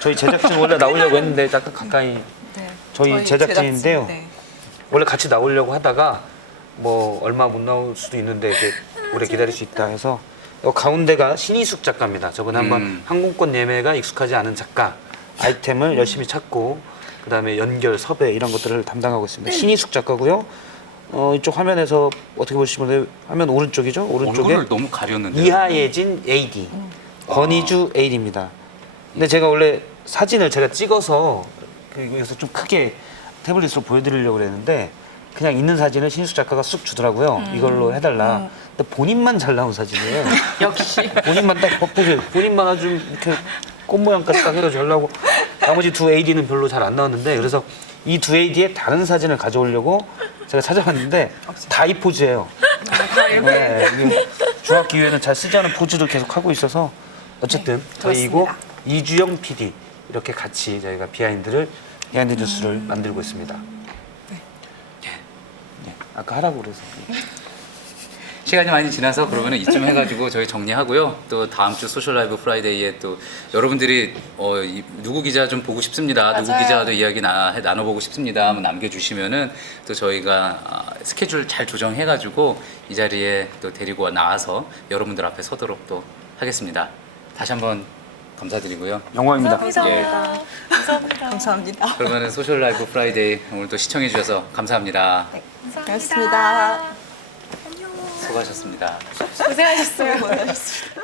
저희 제작진 원래 나오려고 했는데 약간 가까이 네. 저희 제작진인데요. 제작진, 네. 원래 같이 나오려고 하다가 뭐 얼마 못 나올 수도 있는데 이렇게 오래 기다릴 수 있다 해서 가운데가 신희숙 작가입니다. 저번에 한번 항공권 예매가 익숙하지 않은 작가 아이템을 열심히 찾고 그다음에 연결, 섭외 이런 것들을 담당하고 있습니다. 신희숙 작가고요. 이쪽 화면에서 어떻게 보시면 화면 오른쪽이죠? 오른쪽에 얼굴을 너무 가렸는데. 이하예진 AD, 권희주 AD입니다. 근데 제가 원래 사진을 제가 찍어서 여기서 좀 크게 태블릿으로 보여드리려고 그랬는데 그냥 있는 사진을 신희숙 작가가 쑥 주더라고요. 이걸로 해달라. 근데 본인만 잘 나온 사진이에요. 역시. 본인만 딱 보세요. 본인만 아주 이렇게 꽃 모양까지 딱 해가지고 하려고 나머지 두 AD는 별로 잘 안 나왔는데 그래서 이 두 AD의 다른 사진을 가져오려고 제가 찾아봤는데 다 이 포즈예요. 네, 이게 중학기 이후에는 잘 쓰지 않은 포즈를 계속 하고 있어서 어쨌든 저희고 이주영 PD 이렇게 같이 저희가 비하인드 뉴스를 만들고 있습니다. 네. 아까 하라고 그래서. 시간이 많이 지나서 그러면은 이쯤 해가지고 저희 정리하고요. 또 다음 주 소셜 라이브 프라이데이에 또 여러분들이 누구 기자 좀 보고 싶습니다. 누구 맞아요. 기자도 이야기 나눠보고 싶습니다. 한번 남겨주시면은 또 저희가 스케줄 잘 조정해가지고 이 자리에 또 데리고 나와서 여러분들 앞에 서도록 또 하겠습니다. 다시 한번 감사드리고요. 영광입니다. 감사합니다. 감사합니다. 감사합니다. 그러면은 소셜 라이브 프라이데이 오늘 또 시청해 주셔서 감사합니다. 고맙습니다. 수고하셨습니다. 고생하셨어요. 고생하셨습니다.